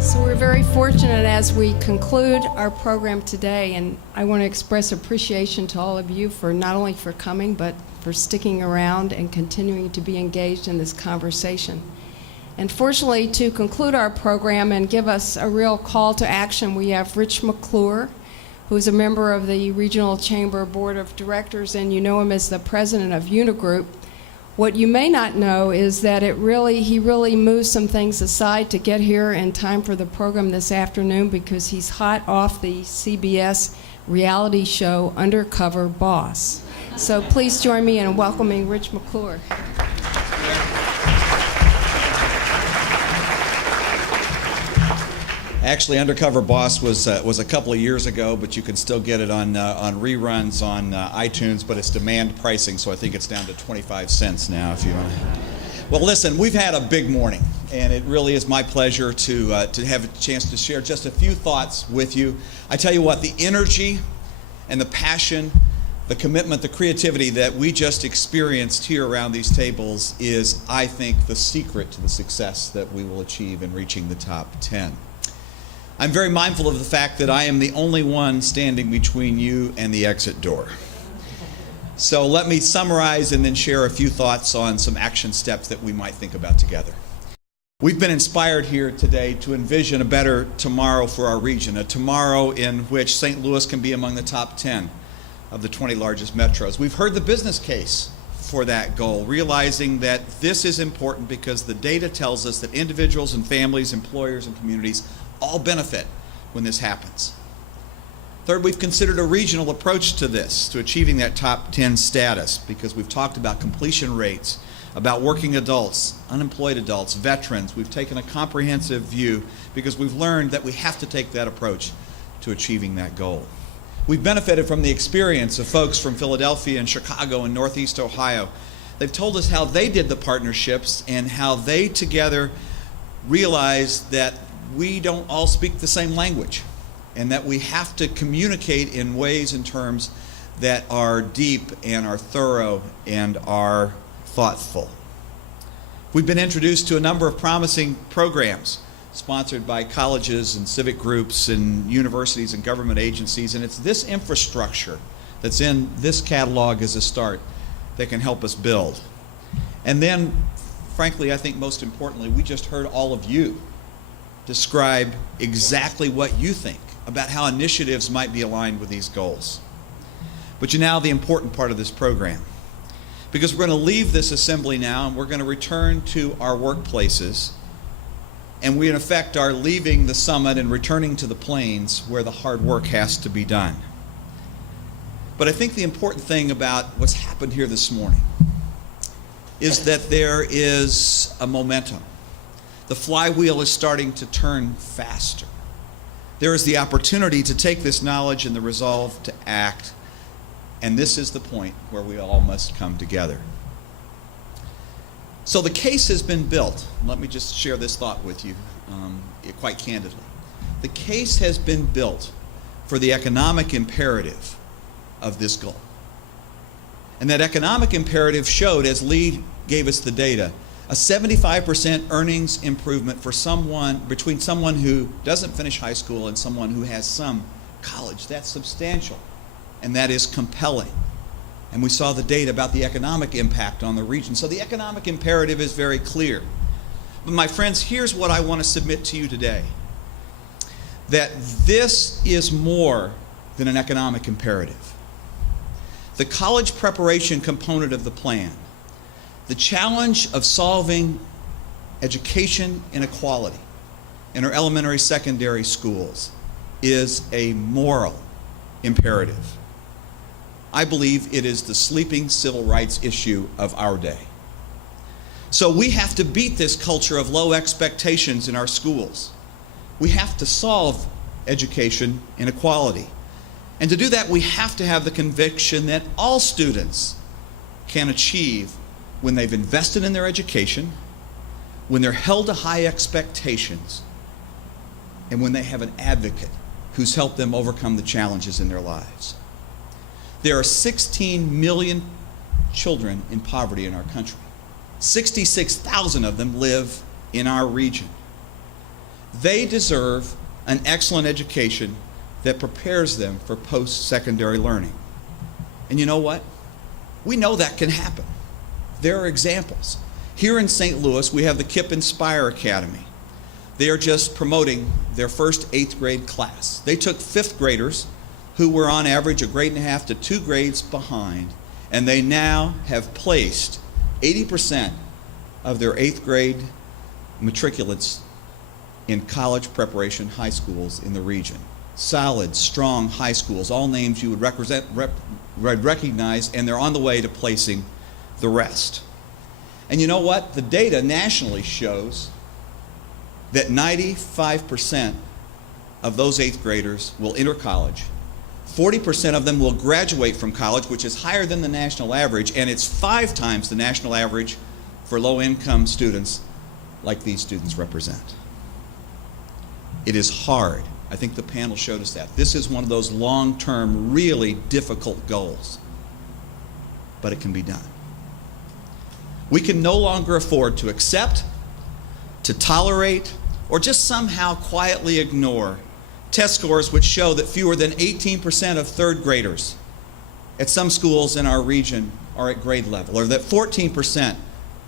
So we're very fortunate as we conclude our program today, and I want to express appreciation to all of you for not only for coming, but for sticking around and continuing to be engaged in this conversation. And fortunately, to conclude our program and give us a real call to action, we have Rich McClure, who's a member of the Regional Chamber Board of Directors, and you know him as the president of Unigroup. What you may not know is that he really moved some things aside to get here in time for the program this afternoon because he's hot off the CBS reality show Undercover Boss. So please join me in welcoming Rich McClure. Actually, Undercover Boss was a couple of years ago, but you can still get it on reruns on iTunes, but it's demand pricing, so I think it's down to 25 cents now if you want to. Well, listen, we've had a big morning, and it really is my pleasure to have a chance to share just a few thoughts with you. I tell you what, the energy and the passion, the commitment, the creativity that we just experienced here around these tables is, I think, the secret to the success that we will achieve in reaching the top 10. I'm very mindful of the fact that I am the only one standing between you and the exit door. So let me summarize and then share a few thoughts on some action steps that we might think about together. We've been inspired here today to envision a better tomorrow for our region, a tomorrow in which St. Louis can be among the top 10 of the 20 largest metros. We've heard the business case for that goal, realizing that this is important because the data tells us that individuals and families, employers and communities all benefit when this happens. Third, we've considered a regional approach to this, to achieving that top 10 status, because we've talked about completion rates, about working adults, unemployed adults, veterans. We've taken a comprehensive view because we've learned that we have to take that approach to achieving that goal. We've benefited from the experience of folks from Philadelphia and Chicago and Northeast Ohio. They've told us how they did the partnerships and how they together realized that we don't all speak the same language and that we have to communicate in ways and terms that are deep and are thorough and are thoughtful. We've been introduced to a number of promising programs sponsored by colleges and civic groups and universities and government agencies, and it's this infrastructure that's in this catalog as a start that can help us build. And then, frankly, I think most importantly, we just heard all of you describe exactly what you think about how initiatives might be aligned with these goals. But now the important part of this program, because we're going to leave this assembly now and we're going to return to our workplaces, and we in effect are leaving the summit and returning to the plains where the hard work has to be done. But I think the important thing about what's happened here this morning is that there is a momentum. The flywheel is starting to turn faster. There is the opportunity to take this knowledge and the resolve to act, and this is the point where we all must come together. So the case has been built. Let me just share this thought with you quite candidly. The case has been built for the economic imperative of this goal. And that economic imperative showed, as Lee gave us the data, a 75% earnings improvement for someone, between someone who doesn't finish high school and someone who has some college. That's substantial, and that is compelling. And we saw the data about the economic impact on the region. So the economic imperative is very clear. But my friends, here's what I want to submit to you today. That this is more than an economic imperative. The college preparation component of the plan, the challenge of solving education inequality in our elementary, secondary schools is a moral imperative. I believe it is the sleeping civil rights issue of our day. So we have to beat this culture of low expectations in our schools. We have to solve education inequality. And to do that, we have to have the conviction that all students can achieve when they've invested in their education, when they're held to high expectations, and when they have an advocate who's helped them overcome the challenges in their lives. There are 16 million children in poverty in our country. 66,000 of them live in our region. They deserve an excellent education that prepares them for post-secondary learning. And you know what? We know that can happen. There are examples. Here in St. Louis, we have the KIPP Inspire Academy. They are just promoting their first 8th grade class. They took 5th graders who were on average a grade and a half to 2 grades behind, and they now have placed 80% of their 8th grade matriculates in college preparation high schools in the region. Solid, strong high schools, all names you would recognize, and they're on the way to placing the rest. And you know what? The data nationally shows that 95% of those 8th graders will enter college. 40% of them will graduate from college, which is higher than the national average, and it's 5 times the national average for low-income students like these students represent. It is hard. I think the panel showed us that. This is one of those long-term, really difficult goals, but it can be done. We can no longer afford to accept, to tolerate, or just somehow quietly ignore test scores which show that fewer than 18% of 3rd graders at some schools in our region are at grade level, or that 14%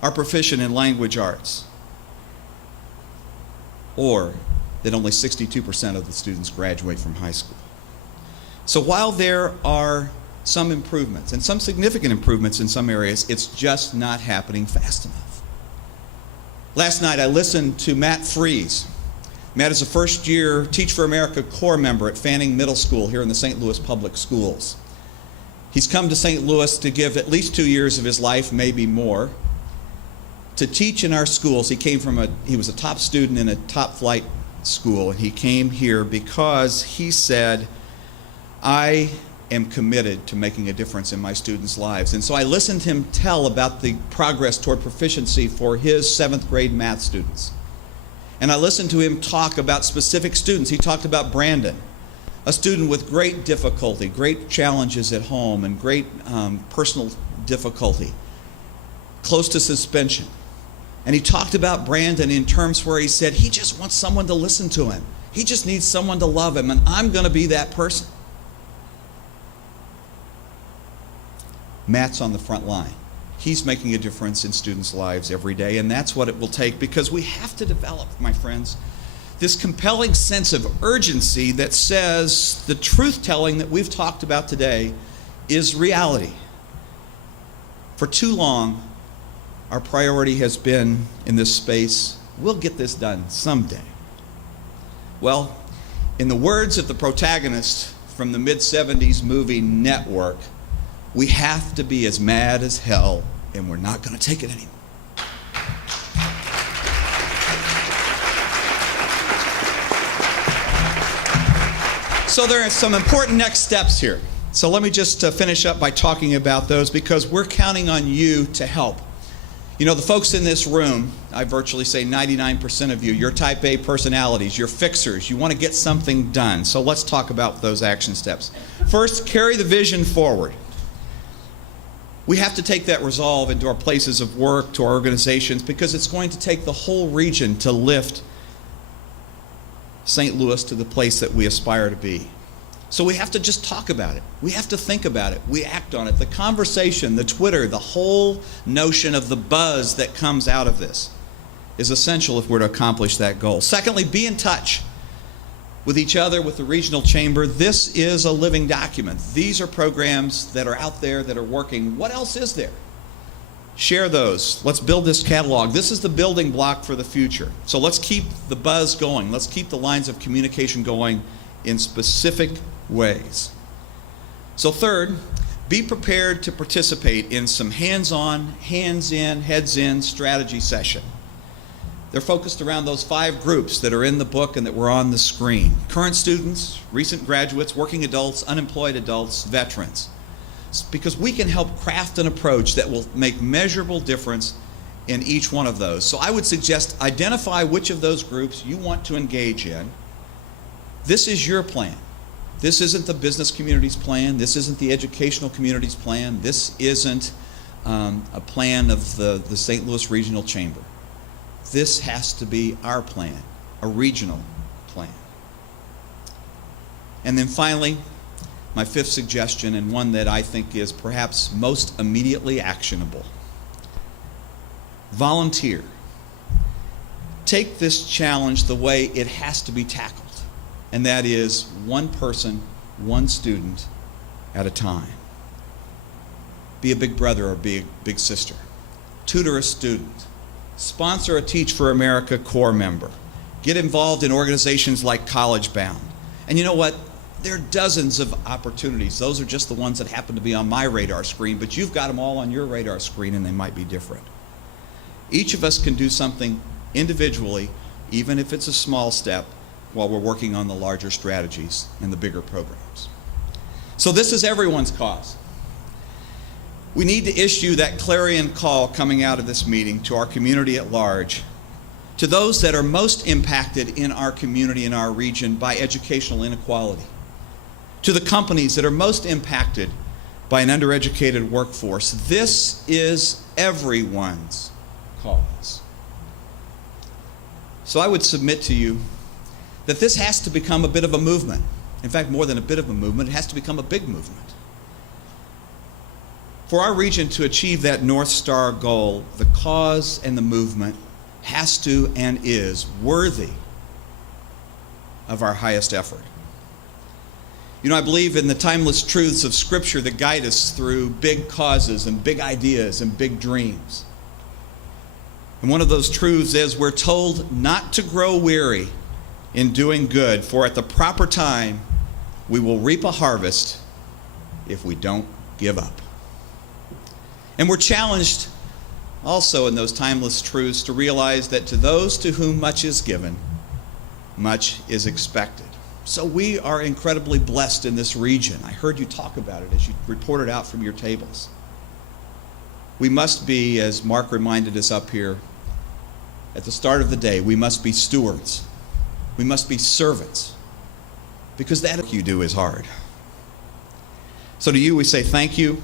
are proficient in language arts, or that only 62% of the students graduate from high school. So while there are some improvements, and some significant improvements in some areas, it's just not happening fast enough. Last night I listened to Matt Fries. Matt is a first-year Teach for America Corps member at Fanning Middle School here in the St. Louis Public Schools. He's come to St. Louis to give at least 2 years of his life, maybe more, to teach in our schools. He was a top student in a top flight school, and he came here because he said, I am committed to making a difference in my students' lives. And so I listened to him tell about the progress toward proficiency for his 7th grade math students. And I listened to him talk about specific students. He talked about Brandon, a student with great difficulty, great challenges at home, and great personal difficulty, close to suspension. And he talked about Brandon in terms where he said he just wants someone to listen to him. He just needs someone to love him, and I'm going to be that person. Matt's on the front line. He's making a difference in students' lives every day, and that's what it will take, because we have to develop, my friends, this compelling sense of urgency that says the truth-telling that we've talked about today is reality. For too long, our priority has been in this space, we'll get this done someday. Well, in the words of the protagonist from the mid-70s movie Network, we have to be as mad as hell, and we're not going to take it anymore. So there are some important next steps here. So let me just finish up by talking about those, because we're counting on you to help. You know, the folks in this room, I virtually say 99% of you, you're type A personalities, you're fixers, you want to get something done. So let's talk about those action steps. First, carry the vision forward. We have to take that resolve into our places of work, to our organizations, because it's going to take the whole region to lift St. Louis to the place that we aspire to be. So we have to just talk about it. We have to think about it. We act on it. The conversation, the Twitter, the whole notion of the buzz that comes out of this is essential if we're to accomplish that goal. Secondly, be in touch with each other, with the regional chamber. This is a living document. These are programs that are out there that are working. What else is there? Share those. Let's build this catalog. This is the building block for the future. So let's keep the buzz going. Let's keep the lines of communication going in specific ways. So third, be prepared to participate in some hands-on, hands-in, heads-in strategy session. They're focused around those 5 groups that are in the book and that were on the screen. Current students, recent graduates, working adults, unemployed adults, veterans. Because we can help craft an approach that will make measurable difference in each one of those. So I would suggest identify which of those groups you want to engage in. This is your plan. This isn't the business community's plan. This isn't the educational community's plan. This isn't a plan of the St. Louis Regional Chamber. This has to be our plan, a regional plan. And then finally, my fifth suggestion, and one that I think is perhaps most immediately actionable: volunteer. Take this challenge the way it has to be tackled, and that is one person, one student at a time. Be a big brother or be a big sister. Tutor a student. Sponsor a Teach for America Corps member. Get involved in organizations like College Bound. And you know what? There are dozens of opportunities. Those are just the ones that happen to be on my radar screen, but you've got them all on your radar screen, and they might be different. Each of us can do something individually, even if it's a small step, while we're working on the larger strategies and the bigger programs. So this is everyone's cause. We need to issue that clarion call coming out of this meeting to our community at large, to those that are most impacted in our community, in our region, by educational inequality, to the companies that are most impacted by an undereducated workforce. This is everyone's cause. So I would submit to you that this has to become a bit of a movement. In fact, more than a bit of a movement, it has to become a big movement. For our region to achieve that North Star goal, the cause and the movement has to and is worthy of our highest effort. You know, I believe in the timeless truths of Scripture that guide us through big causes and big ideas and big dreams. And one of those truths is we're told not to grow weary in doing good, for at the proper time we will reap a harvest if we don't give up. And we're challenged also in those timeless truths to realize that to those to whom much is given, much is expected. So we are incredibly blessed in this region. I heard you talk about it as you reported out from your tables. We must be, as Mark reminded us up here at the start of the day, we must be stewards. We must be servants, because that you do is hard. So to you we say thank you.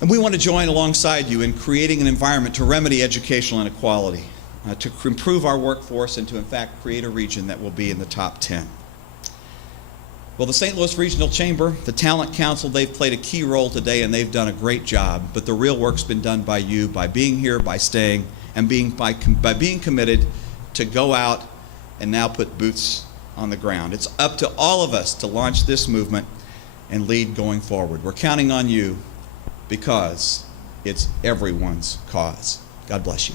And we want to join alongside you in creating an environment to remedy educational inequality, to improve our workforce, and to, in fact, create a region that will be in the top 10. Well, the St. Louis Regional Chamber, the Talent Council, they've played a key role today, and they've done a great job. But the real work's been done by you, by being here, by staying, and by being committed to go out and now put boots on the ground. It's up to all of us to launch this movement and lead going forward. We're counting on you, because it's everyone's cause. God bless you.